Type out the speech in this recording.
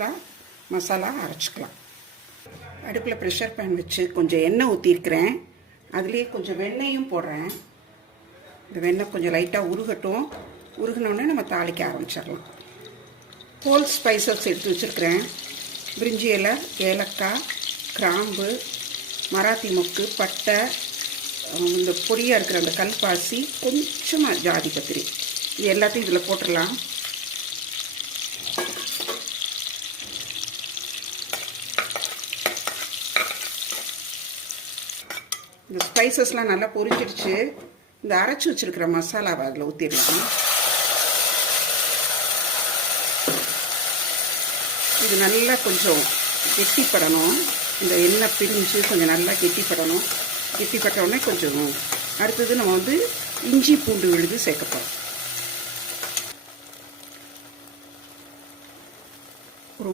பேஸ்ட்டாக மசாலா அரைச்சிக்கலாம். அடுப்பில் ப்ரெஷர் பேன் வச்சு கொஞ்சம் எண்ணெய் ஊற்றிருக்கிறேன். அதுலேயே கொஞ்சம் வெண்ணெயும் போடுறேன். இந்த வெண்ணெய் கொஞ்சம் லைட்டாக உருகட்டும். உருகினோடனே நம்ம தாளிக்க ஆரம்பிச்சிடலாம். ஹோல் ஸ்பைசஸ் எடுத்து வச்சுருக்கிறேன். பிரிஞ்சி இலை, ஏலக்காய், கிராம்பு, மராத்தி மொக்கு, பட்டை, இந்த பொடியாக இருக்கிற அந்த கல்பாசி, கொஞ்சமாக ஜாதி பத்திரி, இது எல்லாத்தையும் இதில் போட்டுடலாம். இந்த ஸ்பைசஸ்லாம் நல்லா பொரிச்சிடுச்சு. இந்த அரைச்சி வச்சுருக்கிற மசாலாவை அதில் ஊற்றிடலாம். இது நல்லா கொஞ்சம் கெட்டிப்படணும். இந்த எண்ணெய் பிரிஞ்சு கொஞ்சம் நல்லா கெட்டிப்படணும். கெட்டிப்பட்ட உடனே கொஞ்சம் அடுத்தது நம்ம இஞ்சி பூண்டு விழுது சேர்க்கப்போம்.